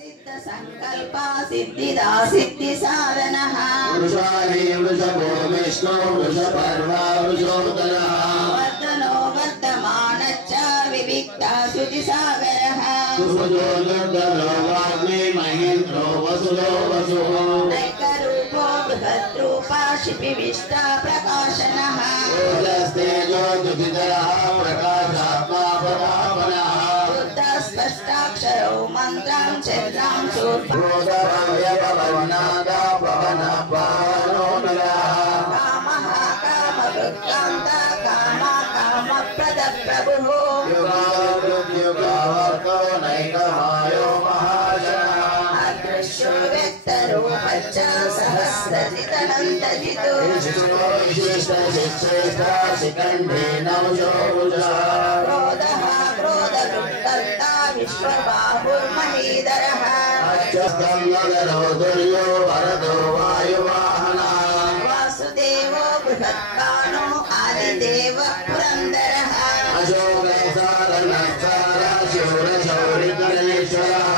सिद्ध संकल्प सिद्धिदा सिद्धि साधनः वृषाली वृषभो विष्णु वृषपर्वा वृषोदरः वर्धनो वर्धमानश्च विविक्ता शुचिसागरः सुभजो दुर्धरो वाग्मी महेन्द्रो वसुलो वसुः नैकरूपो बृहद्रूपा शिपिविष्टा प्रकाशनः ओजस्तेजो दुहितरः प्रकाशात्मा परापरः स्पष्टाक्षरो मंत्रां चन्द्रां सूर्योदयवनादा पवनपावनो नरः कामः कामवृत्तान्त कामा कामप्रद प्रभुः युगावर्तो नैकमायो महाशनः अदृश्यो व्यक्तरूपश्च सहस्रजितनन्तजितो विशिष्टशिक्षेष्टा शिखण्डेन वशोभुजः क्रोधः क्रोधवृत्तन्ता विश्वबाहुर्महीधरः अच्युतस्कन्दधरो दुर्यो वरदो वायुवाहनः वासुदेवो बृहत्कानो आदिदेव पुरन्दरः अशोकसारणसारा शूरशौरिकरेश्वरः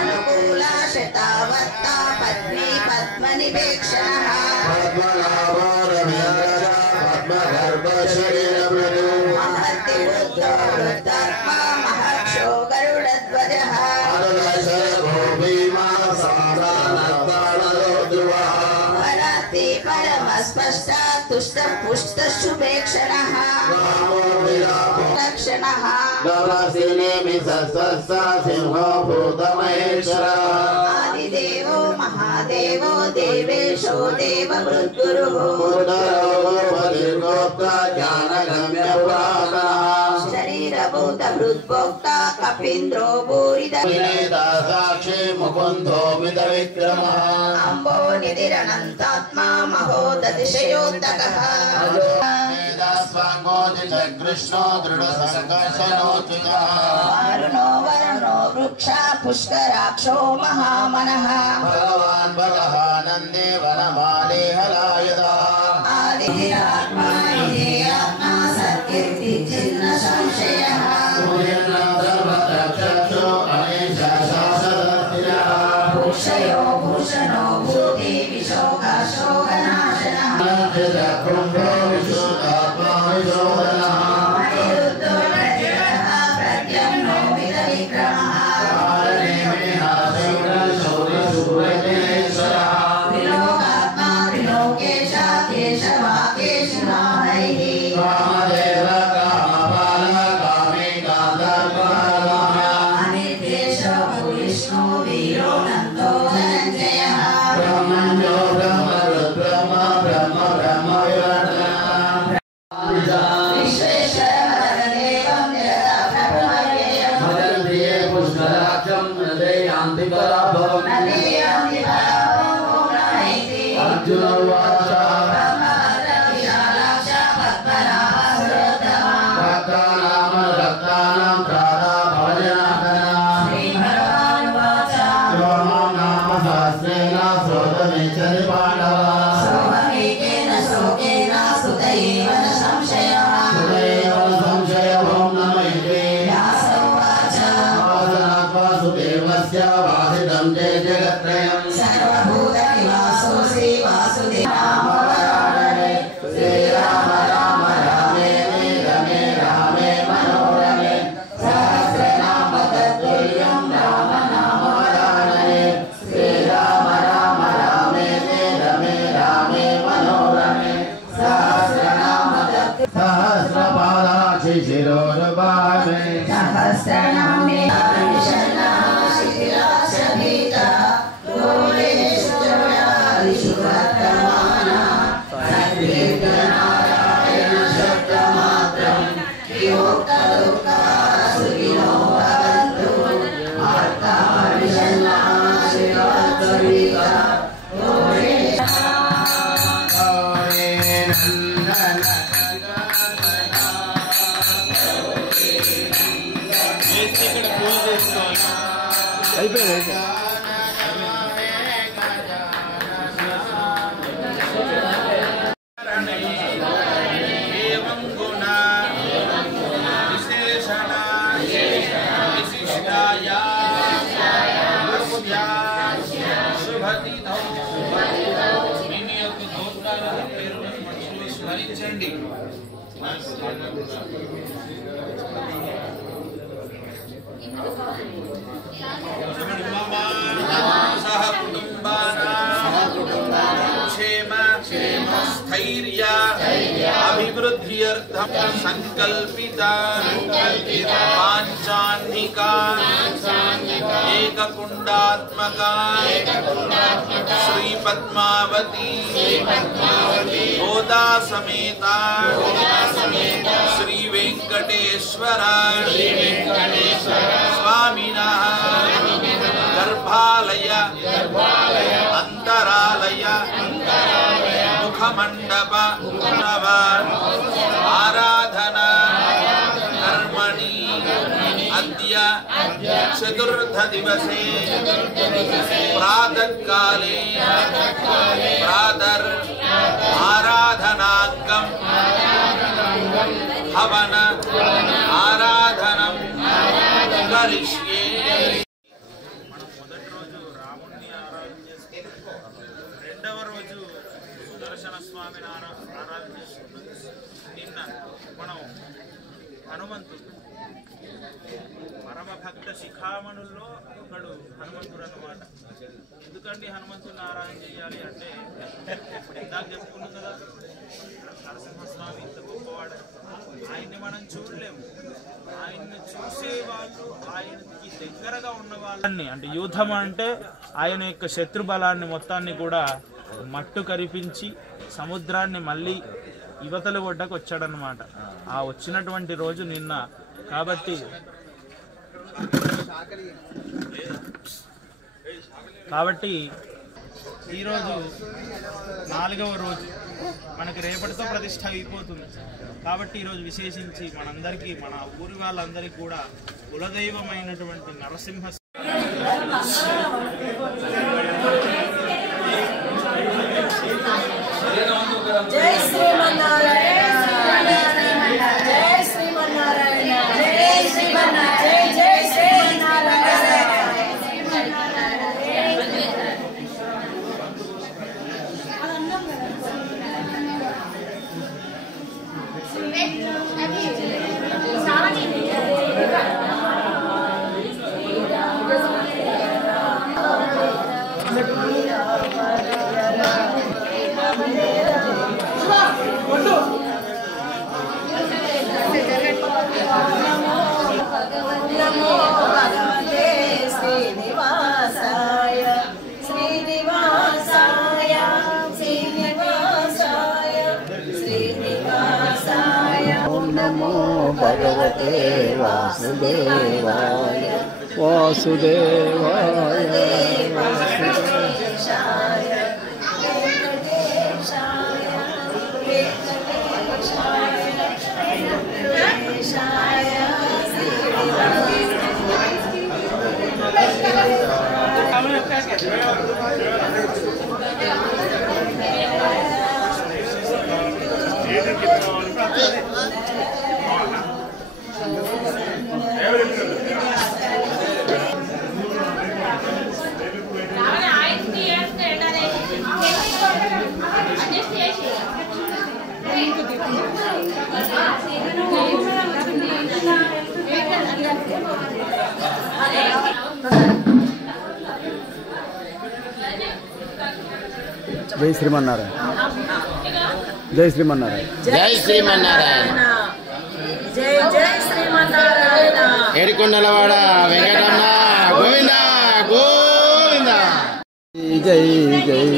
अनुकूला शतावत्ता पद्मी पद्मनिवेक्षणः पद्मनाभो रम्यरजा पद्मगर्भशरीरमृदु महद्दिवृद्धो वृद्धात्मा महर्षो गरुडध्वजः अरुणशरभो भीमा साम्रानर्ताणो ध्रुवः पराति परमस्पष्टा तुष्टपुष्टशुभेक्षणः रामो विरामो लक्षणः गवसिनेमि सस्वस्सा सिंहो भूतमहेश्वरः आदिदेवो महादेवो देवेशो देववृद्गुरुः भूतरोगोपदीर्घोक्ता ज्ञानगम्यपुरातनः शरीरभूतभृद्भोक्ता कपीन्द्रो भूरिदः विनेता साक्षी मुकुन्दो मितविक्रमः अम्बो निधिरनन्तात्मा महोदतिशयोत्तकः कृष्णो दृढसङ्कर्षणोऽच्युतः वारुणो वरुणो वृक्षा पुष्कराक्षो महामनः भगवान् भगः नन्दे वनमाले हलायतः आदिरात्मा निधेयात्मा सत्कीर्ति छिन्न संशयः भूषयो भूषणो भूति विशोकाशोकनाशनः अनिरुद्धो प्रज्वलः प्रद्युम्नो मितविक्रमः त्रिलोकात्मा त्रिलोकेश केशवा केशिना हरिः अनिर्देशो विष्णु वीरो नन्दो धनञ्जयः विश्वेश्वरवरदेवं निरतप्रभुमव्ययम् नदेयान्ति पराभवो नमैति ब्रह्मभद्रविशालाक्ष पद्मनाभसुरोत्तमः श्रीभगवानुवाच सोममेकेन शोकेन स्तुतयेव न संशयः व्यास उवाच सर्वभूतनिवासोऽसि वासुदेवामवरानने श्रीराम राम रामेति रमे रामे मनोरमे सहस्रनाम तत्तुल्यं राम नाम वरानने श्रीराम राम रामेति रमे ఆరాధించండి. సహ కుటుంబానాం క్షేమ స్థైర్య అభివృద్ధ్యర్థం సంకల్పిత పాంచాన్నికా ఏకకుండాత్మక శ్రీ పద్మావతి గోదా సమేత శ్రీ వెంకటేశ్వర స్వామినః గర్భాలయ అంతరాలయ ముఖమండప ఆరాధన కర్మణి అద్య చతుర్థ దివసే ప్రాతకాలే ప్రాతర్ ఆరాధనాంగం హవన ఆరాధనం కరిష్యే. మనం మొదటి రోజు రాముణ్ణి ఆరాధన చేసుకుంటాం, రెండవ రోజు సుదర్శన స్వామిని ఆరాధన చేసుకుంటాం. నిన్న మనం హనుమంతుడు పరమభక్త శిఖామణుల్లో ఒకడు హనుమంతుడు అన్నమాట. ఎందుకండి హనుమంతుడిని ఆరాధన చేయాలి అంటే, ఇప్పుడు ఇందాక చెప్పుకున్నాం కదా, నరసింహస్వామి ఇంత గొప్పవాడు. ఆయన్ని మనం చూడలేము, ఆయన్ని చూసేవాళ్ళు, ఆయనకి దగ్గరగా ఉన్న వాళ్ళని, అంటే యుద్ధం అంటే ఆయన యొక్క శత్రు బలాన్ని మొత్తాన్ని కూడా మట్టు కరిపించి సముద్రాన్ని మళ్ళీ యువతల ఒడ్డకు వచ్చాడనమాట. ఆ వచ్చినటువంటి రోజు నిన్న. కాబట్టి ఈరోజు 4వ రోజు, మనకి రేపటితో ప్రతిష్ట అయిపోతుంది. కాబట్టి ఈరోజు విశేషించి మనందరికీ, మన ఊరి వాళ్ళందరికీ కూడా కులదైవమైనటువంటి నరసింహ జై శ్రీమన్నారాయణ, జై శ్రీమన్నారాయణ, జై శ్రీమన్నారాయణ, జై జై శ్రీమన్నారాయణ. నమో భగవతే శ్రీనివాసాయ, శ్రీనివాసాయ, శ్రీనివాసాయ, శ్రీనివాసాయ. ఓం నమో భగవతే వాసుదేవాయ, వాసుదేవాయ, వెంకటేశాయ, వెంకటేశాయ, వెంకటేశాయ, వెంకటేశాయ. జై శ్రీమన్నారాయణ, జై శ్రీమన్నారాయణ, జై శ్రీమన్నారాయణ. జై జై శ్రీమన్నారాయణ. ఏడుకొండలవాడ వెంకటరమణ గోవింద గోవింద. జై జై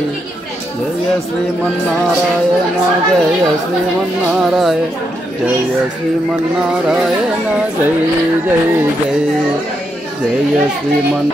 జయ శ్రీమన్నారాయణ, జయ శ్రీమన్నారాయణ, జయ శ్రీమన్నారాయణ, జై జై జై జయ శ్రీమన్.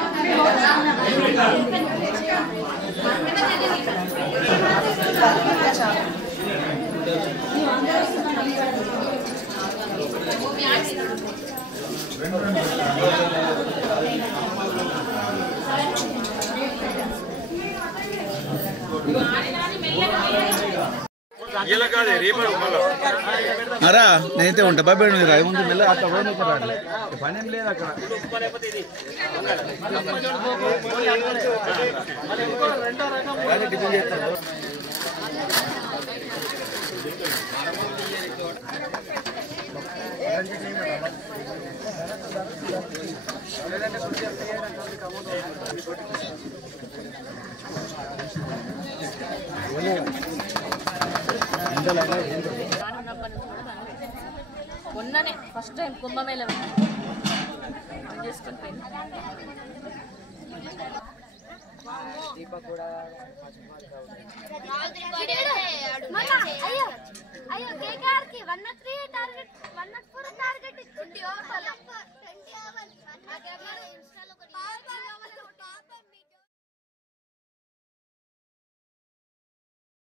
అరా నేనైతే ఉంటా బాబేడు మీరు అది ముందు మెల్ల అట్లా పోయిన పని ఏం లేదు అక్కడ. టిఫిన్ చేస్తాను. మొన్ననే ఫస్ట్ టైం కుంభమేళ చేసుకొని పోయింది. అయ్యో కేకేఆర్ కి 103 టార్గెట్ 103